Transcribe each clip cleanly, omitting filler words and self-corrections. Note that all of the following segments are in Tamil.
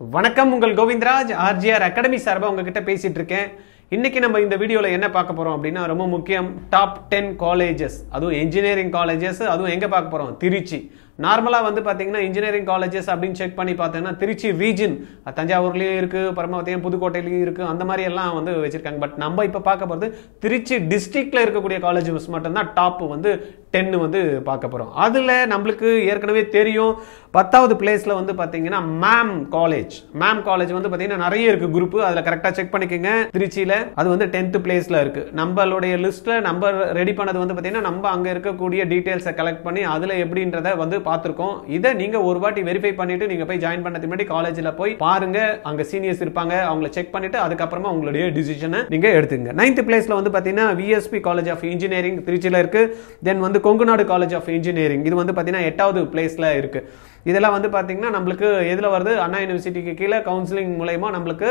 வணக்கம் உங்கள் கோவிந்தராஜ் ஆர்ஜிஆர் அகாடமி சார்பா உங்ககிட்ட பேசிட்டு இருக்கேன். இன்னைக்கு நம்ம இந்த வீடியோல என்ன பார்க்க போறோம் அப்படின்னா ரொம்ப முக்கியம் டாப் 10 காலேஜஸ், அதுவும் இன்ஜினியரிங் காலேஜஸ். அதுவும் எங்க பார்க்க போறோம்? திருச்சி. நார்மலா வந்து பாத்தீங்கன்னா இன்ஜினியரிங் காலேஜஸ் அப்படின்னு செக் பண்ணி பார்த்தீங்கன்னா திருச்சி ரீஜன், தஞ்சாவூர்லயும் இருக்கு, அப்புறமா பார்த்தீங்கன்னா புதுக்கோட்டையிலயும் இருக்கு, அந்த மாதிரி எல்லாம் வந்து வச்சிருக்காங்க. பட் நம்ம இப்ப பார்க்க போறது திருச்சி டிஸ்ட்ரிக்ட்ல இருக்கக்கூடிய காலேஜஸ் மட்டும்தான் டாப் வந்து 10 வந்து பார்க்க போறோம். அதுல நம்மளுக்கு ஏற்கனவே தெரியும் 10வது பிளேஸ்ல வந்து பாத்தீங்கன்னா மேம் காலேஜ் வந்து பாத்தீங்கன்னா நிறைய இருக்கு குரூப். அதுல கரெக்டா செக் பண்ணிக்கோங்க. திருச்சியில அது வந்து 10th பிளேஸ்ல இருக்கு. நம்மளுடைய லிஸ்ட்ல நம்பர் ரெடி பண்ணது வந்து பாத்தீங்கன்னா நம்ம அங்க இருக்கக்கூடிய டீடைல்ஸை கலெக்ட் பண்ணி அதுல எப்படின்றத வந்து பார்த்திருக்கோம். இதை நீங்க ஒரு வாட்டி வெரிஃபை பண்ணிட்டு நீங்க போய் ஜாயின் பண்ணதுக்கு முன்னாடி காலேஜ்ல போய் பாருங்க. அங்க சீனியர்ஸ் இருப்பாங்க, அவங்கள செக் பண்ணிட்டு அதுக்கப்புறமா உங்களுடைய டிசிஷனை நீங்க எடுத்துங்க. 9th பிளேஸ்ல வந்து பாத்தீங்கன்னா விஎஸ்பி காலேஜ் ஆஃப் இன்ஜினியரிங் திருச்சியில இருக்கு. தென் வந்து கொங்குநாடு காலேஜ் ஆஃப் இன்ஜினியரிங் இது வந்து பாத்தீங்கன்னா 8வது பிளேஸ்ல இருக்கு. இதெல்லாம் வந்து பாத்தீங்கன்னா நம்மளுக்கு எதுல வருது? அண்ணா யூனிவர்சிட்டிக்கு கீழே கவுன்சிலிங் மூலமா நம்மளுக்கு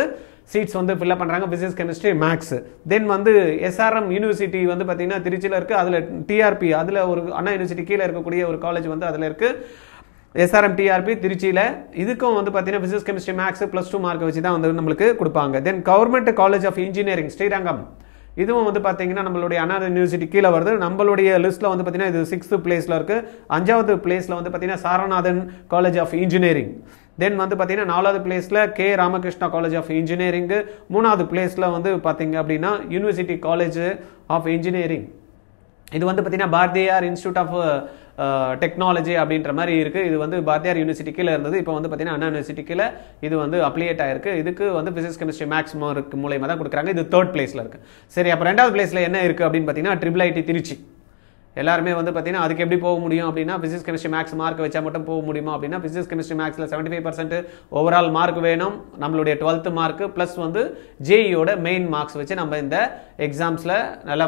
சீட்ஸ் வந்து ஃபில் பண்றாங்க. Physics, chemistry, maths. தென் வந்து எஸ்ஆர்எம் யூனிவர்சிட்டி வந்து பாத்தீங்கன்னா திருச்சியில இருக்கு. அதுல டிஆர்பி, அதுல ஒரு அண்ணா யூனிவர்சிட்டி கீழே இருக்கக்கூடிய ஒரு காலேஜ் வந்து அதுல இருக்கு. எஸ்ஆர்எம் டிஆர்பி திருச்சியில. இதுக்கும் வந்து பாத்தீங்கன்னா பிசிக்ஸ், கெமிஸ்ட்ரி, மேக்ஸ் +2 மார்க் வச்சு தான் வந்து நம்மளுக்கு கொடுப்பாங்க. Then government college of engineering Srirangam, இதுவும் வந்து பாத்தீங்கன்னா நம்மளுடைய அண்ணா யூனிவர்சிட்டி கீழே வருது. நம்மளுடைய லிஸ்ட்ல வந்து பாத்தீங்கன்னா இது 6th பிளேஸ்ல இருக்கு. 5வது பிளேஸ்ல வந்து பாத்தீங்கன்னா Saranathan college of engineering. Then வந்து பாத்தீங்கன்னா 4வது பிளேஸ்ல K Ramakrishna college of engineering. 3வது பிளேஸ்ல வந்து பாத்தீங்க அப்படின்னா யூனிவர்சிட்டி காலேஜ் ஆஃப் இன்ஜினியரிங். இது வந்து பாத்தீங்கன்னா பாரதியார் இன்ஸ்டிடியூட் ஆஃப் டெக்னாலஜி அப்படின்ற மாதிரி இருக்கு. இது வந்து பாரதியார் யூனிவர்சிட்டி கீழே இருந்தது. இப்போ வந்து பாத்தீங்கன்னா அண்ணா யூனிவர்சிட்டி கீழே இது வந்து அப்ளிகேட் ஆயிருக்கு. இதுக்கு வந்து பிசிக்ஸ், கெமிஸ்ட்ரி, மேக்ஸ் மூலமா தான் கொடுக்குறாங்க. இது 3rd பிளேஸ்ல இருக்கு. சரி, அப்ப 2வது பிளேஸ்ல என்ன இருக்கு அப்படின்னு பாத்தீங்கன்னா IIIT திருச்சி. எல்லாருமே வந்து பாத்தீங்கன்னா அதுக்கு எப்படி போக முடியும் அப்படின்னா பிசிக்ஸ், கெமிஸ்ட்ரி, மேக்ஸ் மார்க் வச்சா மட்டும் போக முடியுமா அப்படின்னா பிசிக்ஸ், கெமிஸ்ட்ரி, மேக்ஸ்ல 75% ஓவரால் மார்க் வேணும். நம்மளுடைய 12th மார்க் பிளஸ் வந்து ஜேஇயோட மெயின் மார்க்ஸ் வச்சு நம்ம இந்த எக்ஸாம்ஸ்ல நல்லா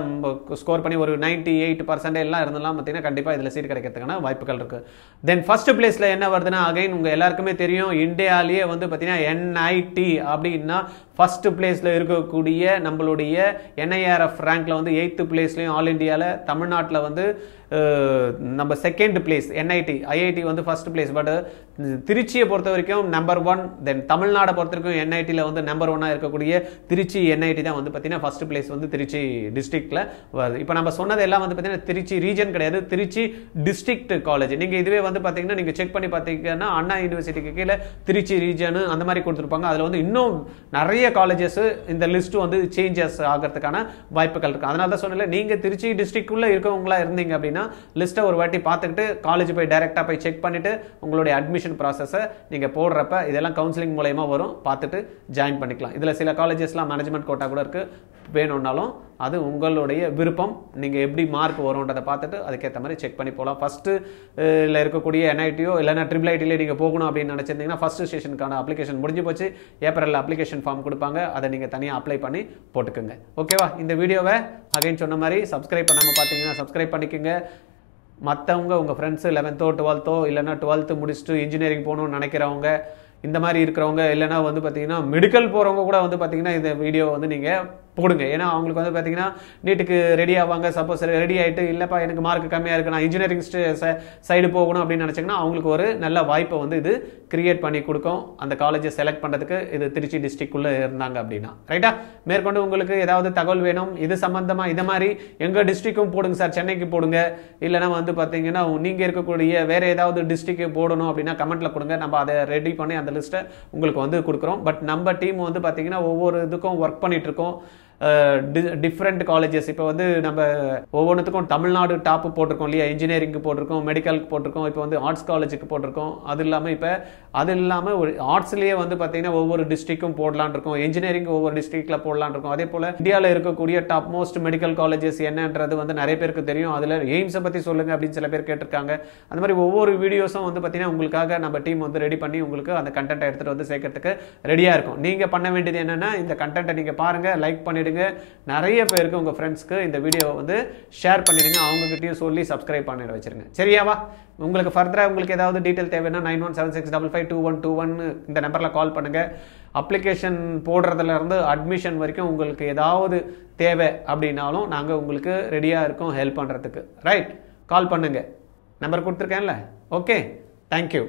ஸ்கோர் பண்ணி ஒரு 98% எல்லாம் இருந்தாலும் பாத்தீங்கன்னா கண்டிப்பா இதுல சீட் கிடைக்கிறதுக்கான வாய்ப்புகள் இருக்கு. தென் ஃபர்ஸ்ட் பிளேஸ்ல என்ன வருதுன்னா அகைன் உங்க எல்லாருக்குமே தெரியும் இந்தியாலேயே வந்து பாத்தீங்கன்னா என்ஐடி அப்படின்னா ஃபர்ஸ்ட் பிளேஸ்ல இருக்கக்கூடிய நம்மளுடைய என்ஐஆர்எஃப் ரேங்க்ல வந்து 8th பிளேஸ்லயும் ஆல் இண்டியால, தமிழ்நாட்டில் வந்து நம்ம 2nd பிளேஸ் ஐஐடி வந்து ஃபர்ஸ்ட் பிளேஸ். பட் திருச்சியை பொறுத்த வரைக்கும் நம்பர் 1. தென் தமிழ்நாடை பொறுத்த வரைக்கும் என்ஐடியில் வந்து நம்பர் 1 இருக்கக்கூடிய திருச்சி என்ஐடி தான் வந்து பார்த்தீங்கன்னா ஃபர்ஸ்ட் பிளேஸ் வந்து திருச்சி டிஸ்ட்ரிக்ட்ல வருது. இப்போ நம்ம சொன்னது எல்லாம் வந்து பார்த்தீங்கன்னா திருச்சி ரீஜன் கிடையாது, திருச்சி டிஸ்ட்ரிக்ட் காலேஜ். நீங்க இதுவே வந்து பார்த்தீங்கன்னா நீங்க செக் பண்ணி பார்த்தீங்கன்னா அண்ணா யூனிவர்சிட்டிக்கு கீழே திருச்சி ரீஜன் அந்த மாதிரி கொடுத்துருப்பாங்க. அதில் வந்து இன்னும் நிறைய காலேஜஸ் இந்த லிஸ்ட் வந்து சேஞ்சஸ் ஆகிறதுக்கான வாய்ப்புகள் இருக்கு. அதனால தான் சொன்னல நீங்க திருச்சி டிஸ்ட்ரிக்ட்குள்ள இருக்கவங்களா இருந்தீங்க அப்படின்னா லிஸ்ட்டை ஒரு வாட்டி பார்த்துக்கிட்டு காலேஜ் போய் டைரக்டா போய் செக் பண்ணிட்டு உங்களுடைய அட்மிஷன் ப்ராசஸை நீங்க போடுறப்ப இதெல்லாம் கவுன்சிலிங் மூலமா வரும், பார்த்துட்டு ஜாயின் பண்ணிக்கலாம். இதுல சில காலேஜஸ்லாம் மேனேஜ்மெண்ட் கோட்டா கூட இருக்கு. வேணும்னாலும் அது உங்களுடைய விருப்பம். நீங்க எப்படி மார்க் வரும்ன்றதை பார்த்துட்டு அதுக்கேற்ற மாதிரி செக் பண்ணி போகலாம். ஃபர்ஸ்ட் இருக்கக்கூடிய என்ஐடியோ இல்லைன்னா IIITல நீங்க போகணும் அப்படின்னு நினைச்சிருந்தீங்கன்னா ஃபர்ஸ்ட் ஸ்டேஷனுக்கான அப்ளிகேஷன் முடிஞ்சு போச்சு. ஏப்ரல்ல அப்ளிகேஷன் ஃபார்ம் கொடுப்பாங்க, அதை நீங்க தனியா அப்ளை பண்ணி போட்டுக்கோங்க. ஓகேவா? இந்த வீடியோவை அகைன் சொன்ன மாதிரி சப்ஸ்கிரைப் பண்ணாம பார்த்தீங்கன்னா சப்ஸ்கிரைப் பண்ணிக்கோங்க. மற்றவங்க உங்கள் ஃப்ரெண்ட்ஸு 11th 12th இல்லைன்னா 12th முடிச்சுட்டு இன்ஜினியரிங் போகணும்னு நினைக்கிறவங்க, இந்த மாதிரி இருக்கிறவங்க, இல்லைன்னா வந்து பார்த்தீங்கன்னா மெடிக்கல் போகிறவங்க கூட வந்து பார்த்தீங்கன்னா இந்த வீடியோ வந்து நீங்கள் போடுங்க. ஏன்னா அவங்களுக்கு வந்து பார்த்தீங்கன்னா நீட்டுக்கு ரெடி ஆவாங்க. சப்போஸ் ரெடி ஆகிட்டு இல்லைப்பா எனக்கு மார்க் கம்மியாக இருக்கு, நான் இன்ஜினியரிங் சைடு போகணும் அப்படின்னு நினச்சிங்கன்னா அவங்களுக்கு ஒரு நல்ல வாய்ப்பை வந்து இது கிரியேட் பண்ணி கொடுக்கும். அந்த காலேஜை செலக்ட் பண்ணுறதுக்கு இது திருச்சி டிஸ்ட்ரிக்ட்குள்ளே இருந்தாங்க அப்படின்னா. ரைட்டா? மேற்கொண்டு உங்களுக்கு ஏதாவது தகவல் வேணும் இது சம்பந்தமாக, இதை மாதிரி எங்கள் டிஸ்ட்ரிக்டும் போடுங்க சார், சென்னைக்கு போடுங்க, இல்லைனா வந்து பார்த்தீங்கன்னா நீங்கள் இருக்கக்கூடிய வேற ஏதாவது டிஸ்ட்ரிக்ட் போடணும் அப்படின்னா கமெண்ட்ல கொடுங்க. நம்ம அதை ரெடி பண்ணி அந்த லிஸ்ட்டை உங்களுக்கு வந்து கொடுக்குறோம். பட் நம்ம டீம் வந்து பார்த்தீங்கன்னா ஒவ்வொரு இதுக்கும் ஒர்க் பண்ணிட்டு இருக்கோம். டிஃப்ரெண்ட் காலேஜஸ் இப்போ வந்து நம்ம ஒவ்வொன்றுத்துக்கும் தமிழ்நாடு டாப் போட்டிருக்கோம் இல்லையா? இன்ஜினியரிங்க்கு போட்டிருக்கோம், மெடிக்கலுக்கு போட்டிருக்கோம், இப்போ வந்து ஆர்ட்ஸ் காலேஜுக்கு போட்டிருக்கோம். அது இல்லாமல் ஒரு ஆர்ட்ஸ்லேயே வந்து பார்த்தீங்கன்னா ஒவ்வொரு டிஸ்ட்ரிக்டும் போடலான் இருக்கோம், இன்ஜினியரிங் ஒவ்வொரு டிஸ்ட்ரிக்ட்ல போடலான் இருக்கோம். அதே போல் இந்தியாவில் இருக்கக்கூடிய டாப் மோஸ்ட் மெடிக்கல் காலேஜஸ் என்னன்றது வந்து நிறைய பேருக்கு தெரியும். அதில் எய்ம்ஸை பற்றி சொல்லுங்க அப்படின்னு சில பேர் கேட்டிருக்காங்க. அந்த மாதிரி ஒவ்வொரு வீடியோஸும் வந்து பார்த்தீங்கன்னா உங்களுக்காக நம்ம டீம் வந்து ரெடி பண்ணி உங்களுக்கு அந்த கண்டென்ட்டை எடுத்துகிட்டு வந்து சேர்க்கறதுக்கு ரெடியாக இருக்கும். நீங்கள் பண்ண வேண்டியது என்னென்னா இந்த கண்டென்ட்டை நீங்கள் பாருங்கள், லைக் பண்ணிடுங்க, நிறைய பேருக்கு உங்க ஃப்ரெண்ட்ஸ்க்கு இந்த வீடியோவை வந்து ஷேர் பண்ணிடுங்க, அவங்ககிட்டயும் சொல்லி சப்ஸ்கிரைப் பண்ணிட வச்சிருங்க. சரியாவா? உங்களுக்கு ஃபர்தரா உங்களுக்கு ஏதாவது டீடைல் தேவைன்னா 9176552121 இந்த நம்பர்ல கால் பண்ணுங்க. அப்ளிகேஷன் போடுறதுல இருந்து அட்மிஷன் வரைக்கும் உங்களுக்கு ஏதாவது தேவை அப்படின்னாலும் நாங்க உங்களுக்கு ரெடியா இருக்கோம் ஹெல்ப் பண்றதுக்கு. ரைட்? கால் பண்ணுங்க, நம்பர் கொடுத்துருக்கேன்ல. Okay, thank you.